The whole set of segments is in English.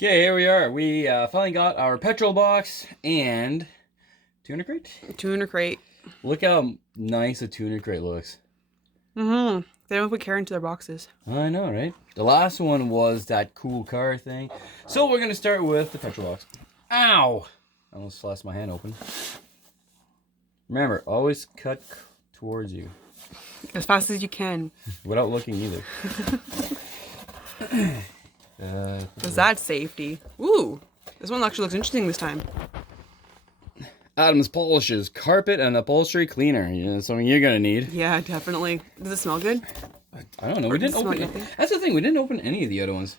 Okay, here we are. We finally got our petrol box and tuna crate. Tuna crate. Look how nice a tuna crate looks. Mm-hmm. They don't put care into their boxes. I know, right? The last one was that cool car thing. So we're going to start with the petrol box. Ow! I almost sliced my hand open. Remember, always cut towards you. As fast as you can. Without looking either. Is that safety? Ooh, this one actually looks interesting this time. Adams Polishes, carpet and upholstery cleaner. Yeah, something you're going to need. Yeah, definitely. Does it smell good? I don't know. We didn't open it. That's the thing. We didn't open any of the other ones.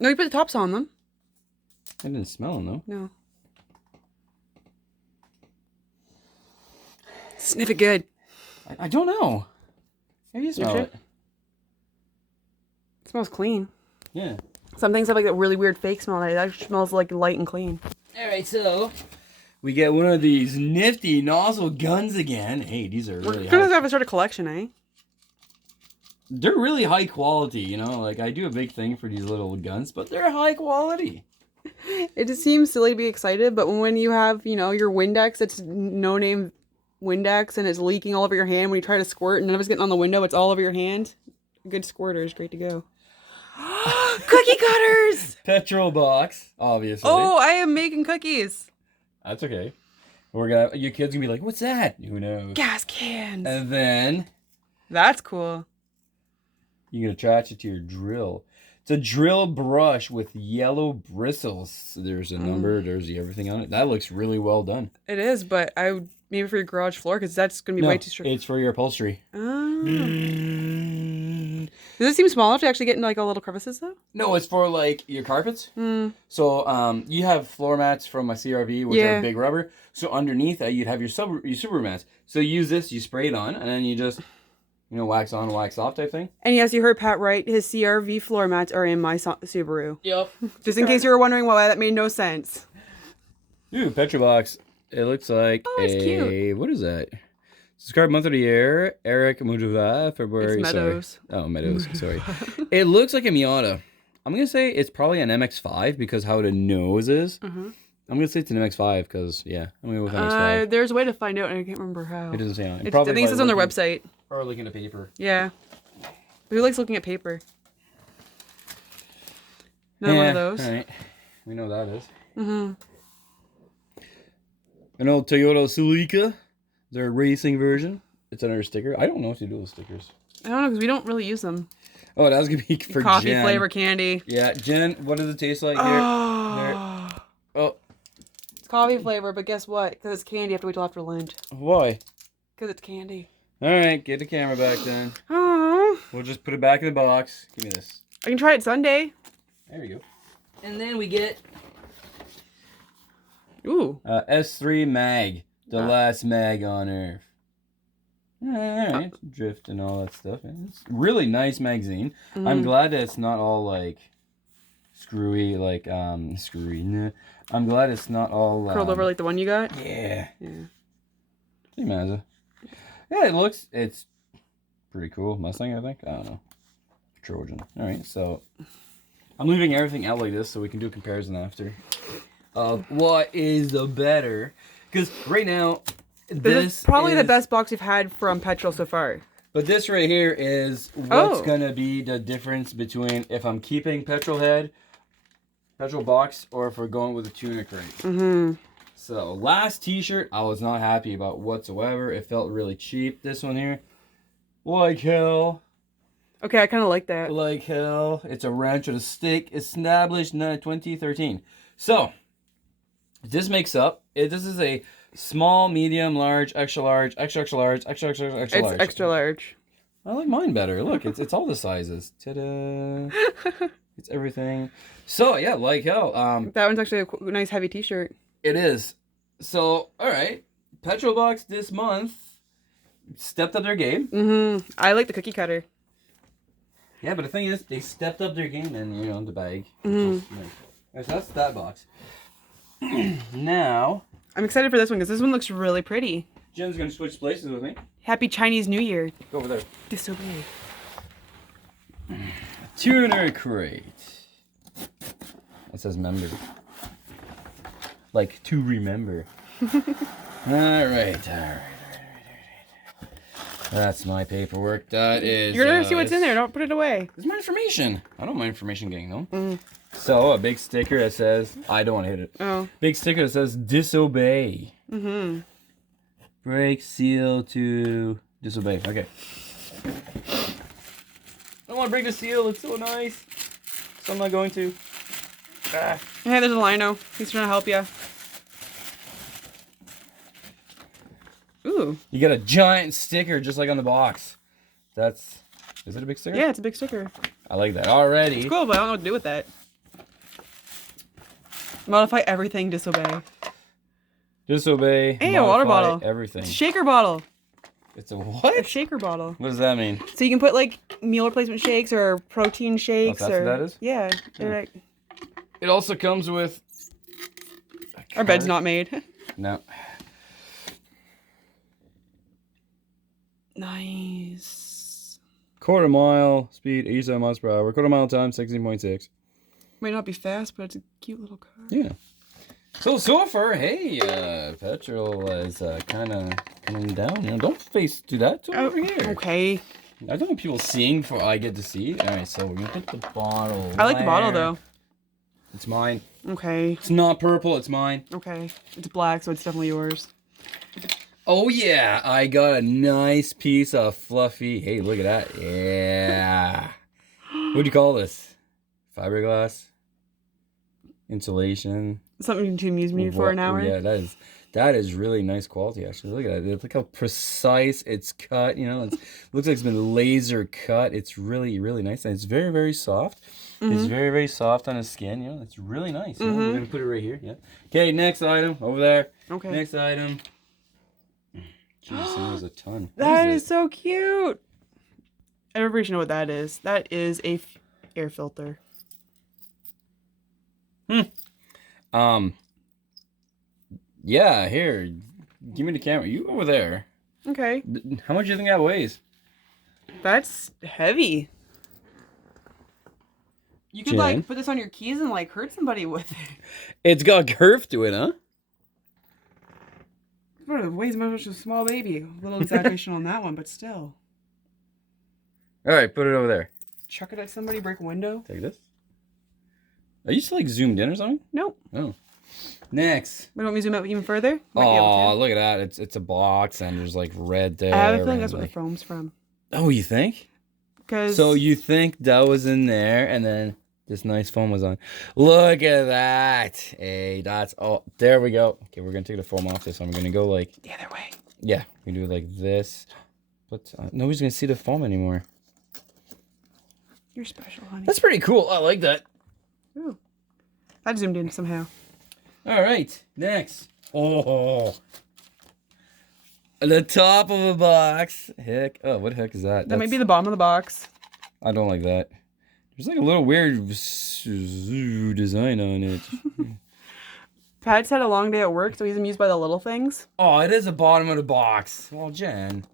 No, you put the tops on them. I didn't smell them, though. No. Sniff it good. I don't know. Maybe you smell it. It smells clean. Yeah. Some things have like that really weird fake smell. It actually smells like light and clean. Alright, so we get one of these nifty nozzle guns again. Hey, these are really We're gonna have to start a collection, eh? They're really high quality, you know? Like, I do a big thing for these little guns, but they're high quality. It just seems silly to be excited, but when you have, you know, your Windex, it's no-name Windex, and it's leaking all over your hand when you try to squirt, and none of it's getting on the window, it's all over your hand. A good squirter is great to go. Cookie cutters! Petrol box, obviously. Oh, I am making cookies. That's okay. Your kids gonna be like, what's that? Who knows? Gas cans. And then That's cool. you can attach it to your drill. It's a drill brush with yellow bristles. There's a number, there's everything on it. That looks really well done. It is, but I would maybe for your garage floor, because that's going to be way too strict. It's for your upholstery. Does it seem small enough to actually get into like all little crevices though? No, it's for like your carpets. So you have floor mats from my CRV, which are big rubber. So underneath that, you'd have your super mats. So you use this, you spray it on, and then you just, you know, wax on, wax off type thing. And yes, you heard Pat right. His CRV floor mats are in my Subaru. Yep. Just in case you were wondering why that made no sense. Ooh, Petrol box. It looks like cute. What is that? Subscribe month of the year. Eric Mujava, February. It's Meadows. Sorry. Oh, Meadows. Sorry. It looks like a Miata. I'm going to say it's probably an MX-5 because how the nose is. I'm going to say it's an MX-5 because, yeah, I'm going to go with MX-5. There's a way to find out and I can't remember how. It doesn't say on it. I think it says on their website. Or looking at paper. Yeah. Who likes looking at paper? Another one of those. All right. We know that is. An old Toyota Celica. Their racing version. It's another sticker. I don't know what to do with stickers. I don't know because we don't really use them. Oh, that was going to be for coffee Jen. flavor candy. Yeah, Jen, what does it taste like here? Oh. It's coffee flavor, but guess what? Because it's candy, you have to wait till after lunch. Why? Because it's candy. All right, get the camera back then. Oh. We'll just put it back in the box. Give me this. I can try it Sunday. There we go. And then we get Ooh. S3 Mag. The last mag on Earth. Alright, drift and all that stuff. It's a really nice magazine. I'm glad that it's not all like screwy, like screwy. Nah. I'm glad it's not all curled over like the one you got? Yeah. Pretty Mazda. Yeah, it's pretty cool. Mustang, I think. I don't know. Trojan. Alright, so I'm leaving everything out like this so we can do a comparison after of what is the better. Because right now, this is probably the best box you've had from Petrol so far. But this right here is what's going to be the difference between if I'm keeping Petrol box, or if we're going with a tuna crate. So, last t-shirt, I was not happy about whatsoever. It felt really cheap. This one here, like hell. Okay, I kind of like that. Like hell. It's a ranch with a stick, established in 2013. So, this makes up. This is a small, medium, large, extra large, extra extra large, extra extra extra large. It's extra large. I like mine better. Look, it's all the sizes. Ta-da! It's everything. So yeah, like hell. That one's actually a nice heavy T-shirt. It is. So all right, Petrol Box this month stepped up their game. I like the cookie cutter. Yeah, but the thing is, they stepped up their game and the bag. So that's that box. Now, I'm excited for this one because this one looks really pretty. Jen's gonna switch places with me. Happy Chinese New Year. Go over there. Disobey. Tuna crate. It says member. Like, to remember. Alright. That's my paperwork. That is... You're gonna see what's in there. Don't put it away. It's my information. I don't mind information getting, no? Mm. So, a big sticker that says... I don't want to hit it. Oh. Big sticker that says, disobey. Mm-hmm. Break seal to disobey. Okay. I don't want to break the seal. It's so nice. So I'm not going to. Ah. Hey, there's a lino. He's trying to help you. Ooh. You got a giant sticker just like on the box. That's... Is it a big sticker? Yeah, it's a big sticker. I like that already. It's cool, but I don't know what to do with that. Modify everything, disobey. Disobey. Hey, a water modify bottle. Everything. It's a shaker bottle. It's a A what? shaker bottle. What does that mean? So you can put like meal replacement shakes or protein shakes that's or what that is? yeah. They're like, It also comes with... our bed's not made. No. Nice. Quarter mile speed, 87 miles per hour. Quarter mile time, 16.6. Might not be fast, but it's a cute little car. Yeah. So far, hey, Petrol is kind of coming down. You know, don't face do that to over here. Okay. I don't want people seeing before I get to see. All right, so we're gonna put the bottle. I like the bottle there. though. It's mine. Okay. It's not purple. It's mine. Okay. It's black, so it's definitely yours. Oh yeah, I got a nice piece of fluffy. Hey, look at that. Yeah. What do you call this? Fiberglass. Insulation. Something to amuse me for an hour. Yeah, that is really nice quality actually. Look at it. Look how precise it's cut. You know, it looks like it's been laser cut. It's really, really nice, and it's very, very soft. It's very, very soft on the skin. You know, it's really nice. You know? We're gonna put it right here. Yeah. Okay, next item over there. Okay. Next item. Jeez, there's a ton. That is so cute. Everybody should know what that is. That is a air filter. Yeah, here. Give me the camera. You over there. Okay. How much do you think that weighs? That's heavy. You could Jen? like put this on your keys and like hurt somebody with it. It's got curve to it, huh? It weighs much as a small baby. A little exaggeration on that one, but still. All right, put it over there. Chuck it at somebody, break a window. Take this. Are you still like zoomed in or something? Nope. Oh. Next. We want me to zoom out even further? Might be able Oh, to. look at that. It's a box and there's like red there. I have a feeling that's and, what the foam's from. Oh, you think? Because So you think that was in there and then this nice foam was on. Look at that. Hey, that's... Oh, there we go. Okay, we're going to take the foam off this one. We're going to go like... the other way. Yeah, we do it like this. But nobody's going to see the foam anymore. You're special, honey. That's pretty cool. I like that. Ooh. I zoomed in somehow. All right, next. Oh. The top of a box. Heck. Oh, what the heck is that? That might be the bottom of the box. I don't like that. There's like a little weird design on it. Pat's had a long day at work, so he's amused by the little things. Oh, it is the bottom of the box. Well, Jen,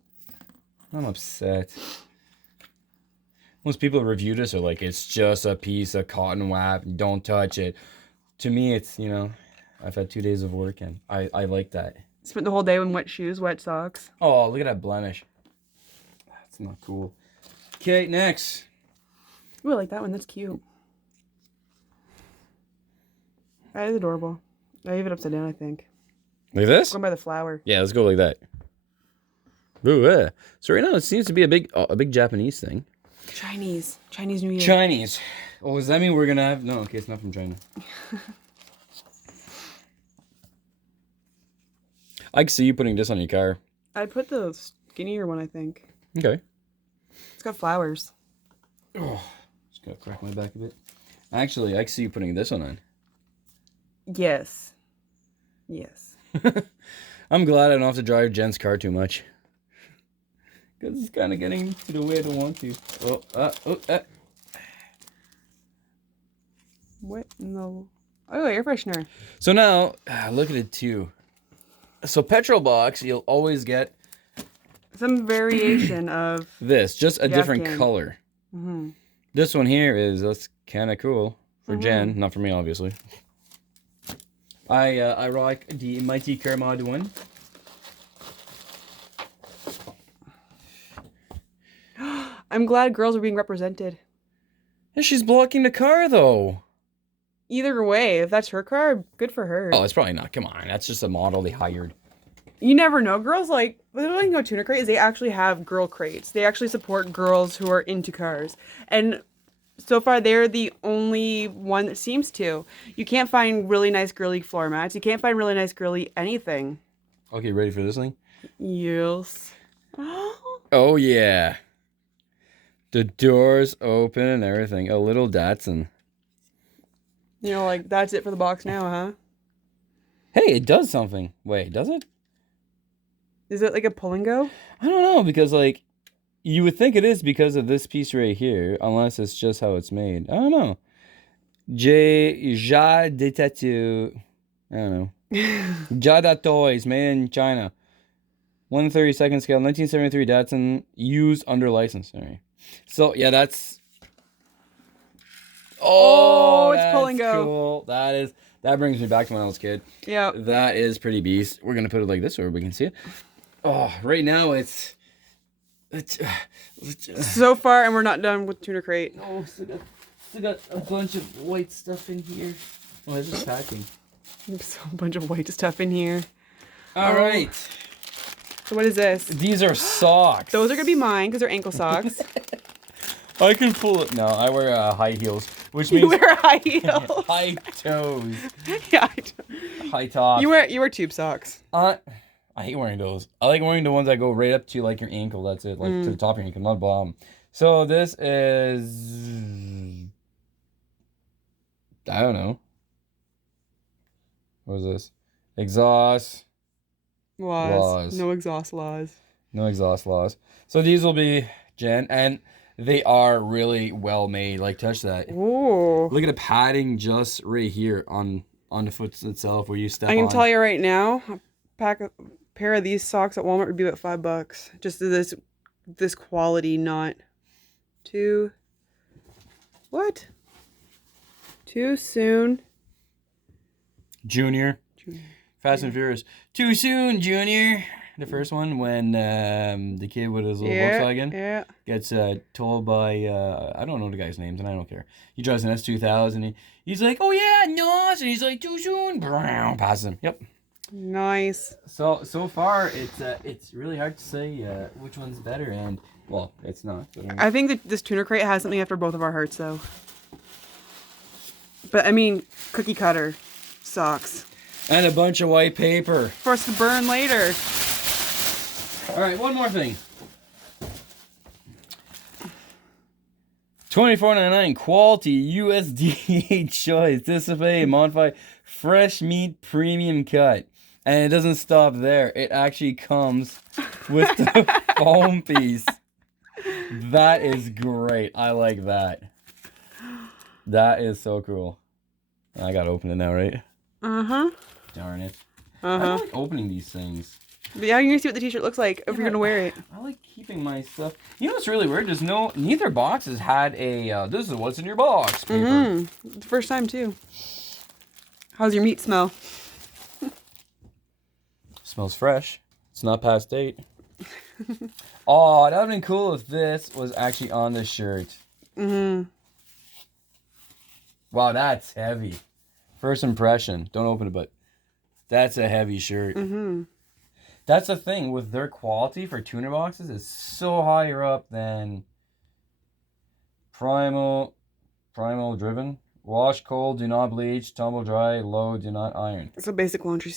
I'm upset. Most people who review this are like, it's just a piece of cotton wrap. Don't touch it. To me, it's, you know, I've had 2 days of work and I like that. Spent the whole day in wet shoes, wet socks. Oh, look at that blemish. That's not cool. Okay, next. Ooh, I like that one. That's cute. That is adorable. I leave it upside down, I think. Like this? Going by the flower. Yeah, let's go like that. Ooh, yeah. So right now it seems to be a big Japanese thing. Chinese New Year. Chinese. Oh, does that mean we're gonna have... No, okay, it's not from China. I can see you putting this on your car. I put the skinnier one, I think. Okay. It's got flowers. Oh, just gotta crack my back a bit. Actually, I can see you putting this one on. Yes. Yes. I'm glad I don't have to drive Jen's car too much. Because it's kind of getting to the way I don't want to. What in the... Oh, air freshener. So now, look at it too. So Petrol box, you'll always get Some variation of... this, just a different can. color. Mm-hmm. This one here is, that's kind of cool. For Jen, not for me, obviously. I rock the Mighty Kermod one. I'm glad girls are being represented. And she's blocking the car, though. Either way, if that's her car, good for her. Oh, it's probably not. Come on, that's just a model they hired. You never know. Girls like, the thing about Tuner Crate is they actually have girl crates. They actually support girls who are into cars. And so far, they're the only one that seems to. You can't find really nice girly floor mats. You can't find really nice girly anything. Okay, ready for this thing? Yes. Oh, yeah. The doors open and everything. A little Datsun. You know, like, that's it for the box now, huh? Hey, it does something. Wait, does it? Is it like a pull and go? I don't know, because, like, you would think it is because of this piece right here, unless it's just how it's made. I don't know. Jade Tattoo. I don't know. Jada Toys, made in China. 1/32 scale, 1973 Datsun, used under license. All right. So, yeah, that's... Oh, it's that's pull and go. Cool. That brings me back to when I was a kid. Yeah. That is pretty beast. We're going to put it like this so we can see it. Oh, right now it's So far, and we're not done with Tuner Crate. Oh, still got a bunch of white stuff in here. Oh, it's just packing. There's a bunch of white stuff in here. All right. So what is this? These are socks. Those are going to be mine because they're ankle socks. I can pull it. No, I wear high heels, which means You wear high heels. high toes, Yeah. high tops. You wear tube socks. I hate wearing those. I like wearing the ones that go right up to like your ankle. That's it, like to the top of your ankle, not bottom. So this is, I don't know. What is this? Exhaust. Laws. No exhaust laws. No exhaust laws. So these will be Jen, and they are really well made. Like, touch that. Ooh. Look at the padding just right here on the foot itself where you step on. I can tell you right now, a pair of these socks at Walmart would be about $5. Just this quality, not too. What? Too soon. Junior. Fast and Furious. Too soon, Junior. The first one when the kid with his little Volkswagen gets told by I don't know the guy's names and I don't care. He drives an S2000. He's like, oh yeah, nice, and he's like, too soon. Passes him. Yep. Nice. So far it's really hard to say which one's better, and well, it's not. I think that this Tuner Crate has something after both of our hearts though. But I mean, cookie cutter socks. And a bunch of white paper. For us to burn later. All right, one more thing. $24.99 quality USDA choice display modified fresh meat premium cut, and it doesn't stop there. It actually comes with the foam piece. That is great. I like that. That is so cool. I gotta open it now, right? Darn it. I don't like opening these things. But yeah, you're gonna see what the t-shirt looks like if you're gonna wear it. I like keeping my stuff. You know what's really weird? There's neither boxes had a this is what's in your box paper. It's the first time too. How's your meat smell? Smells fresh. It's not past date. Oh, that would've been cool if this was actually on the shirt. Wow, that's heavy. First impression. Don't open it, but that's a heavy shirt. That's the thing with their quality for tuner boxes is so higher up than primal driven. Wash cold, do not bleach, tumble dry, low, do not iron. It's a basic laundry.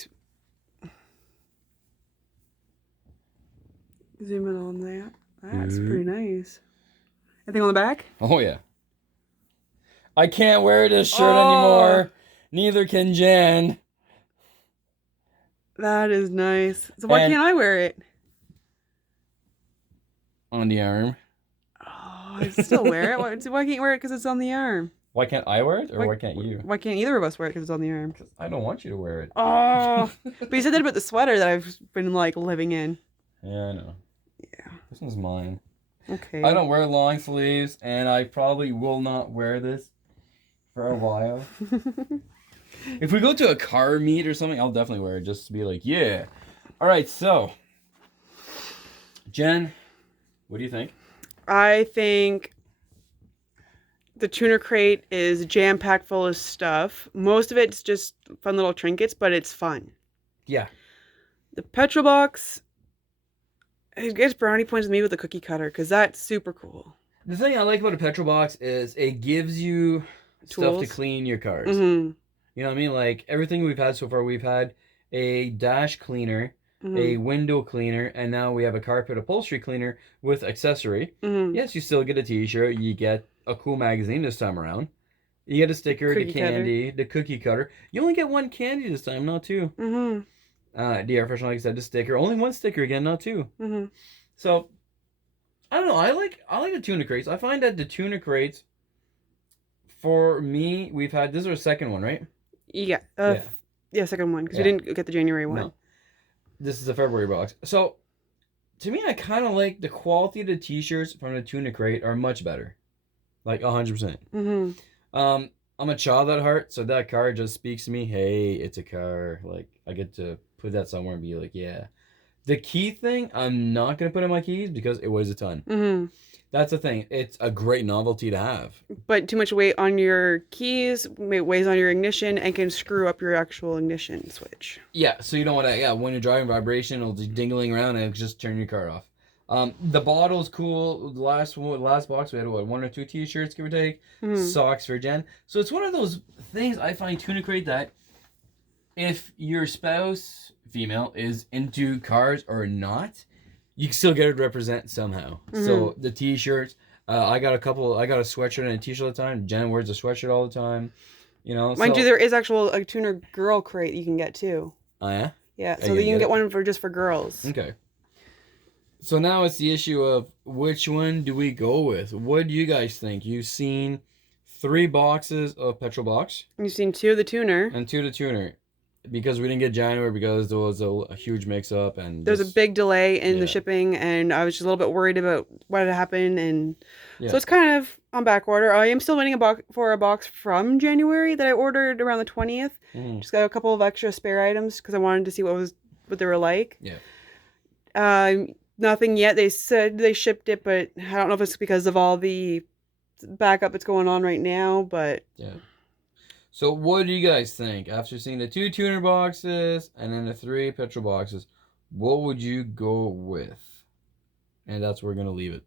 Zoom in on that. That's pretty nice. Anything on the back? Oh yeah. I can't wear this shirt anymore. Neither can Jen. That is nice. So why can't I wear it? On the arm. Oh, I still wear it. Why can't you wear it? Because it's on the arm. Why can't I wear it, or why can't you? Why can't either of us wear it because it's on the arm? Because I don't want you to wear it. Oh, but you said that about the sweater that I've been like living in. Yeah, I know. Yeah. This one's mine. Okay. I don't wear long sleeves, and I probably will not wear this for a while. If we go to a car meet or something, I'll definitely wear it just to be like, yeah. All right, so Jen, what do you think? I think the tuner crate is jam-packed full of stuff. Most of it's just fun little trinkets, but it's fun. Yeah. The Petrol box, it gets brownie points with me with the cookie cutter because that's super cool. The thing I like about a Petrol box is it gives you stuff to Tools. clean your cars. Mm-hmm. You know what I mean? Like everything we've had so far, we've had a dash cleaner, a window cleaner, and now we have a carpet upholstery cleaner with accessory. Mm-hmm. Yes, you still get a t-shirt. You get a cool magazine this time around. You get a sticker, the candy, the cookie cutter. You only get one candy this time, not two. Mm-hmm. The air freshener, like I said, the sticker. Only one sticker again, not two. Mm-hmm. So, I don't know. I like the tuna crates. I find that the tuna crates, for me, we've had, this is our second one, right? Yeah. Yeah, second one, because we didn't get the January one. No. This is a February box. So, to me, I kind of like the quality of the t-shirts from the tuna crate are much better. Like 100%. Mm-hmm. I'm a child at heart, so that car just speaks to me. Hey, it's a car. Like, I get to put that somewhere and be like, yeah. The key thing, I'm not going to put in my keys because it weighs a ton. Mm-hmm. That's the thing. It's a great novelty to have. But too much weight on your keys weighs on your ignition and can screw up your actual ignition switch. Yeah, so you don't want to, when you're driving vibration, it'll be dingling around and it'll just turn your car off. The bottle's cool. The last box, we had, one or two t-shirts, give or take. Mm-hmm. Socks for Jen. So it's one of those things I find tuna crate that if your spouse, female, is into cars or not, you can still get it to represent somehow. Mm-hmm. So the t-shirts, I got a sweatshirt and a t-shirt all the time. Jen wears a sweatshirt all the time. You know, mind you, there is a tuner girl crate you can get too. Oh yeah? Yeah, so you can get one just for girls. Okay. So now it's the issue of which one do we go with? What do you guys think? You've seen 3 boxes of Petrol box. You've seen 2 of the tuner. And 2 of the tuner. Because we didn't get January because there was a huge mix-up. And there's a big delay in the shipping, and I was just a little bit worried about what had happened. And so it's kind of on back order. I am still waiting for a box from January that I ordered around the 20th. Just got a couple of extra spare items because I wanted to see what they were like. Yeah. Nothing yet. They said they shipped it, but I don't know if it's because of all the backup that's going on right now. But yeah. So what do you guys think after seeing the 2 tuner boxes and then the 3 Petrol boxes? What would you go with? And that's where we're gonna leave it.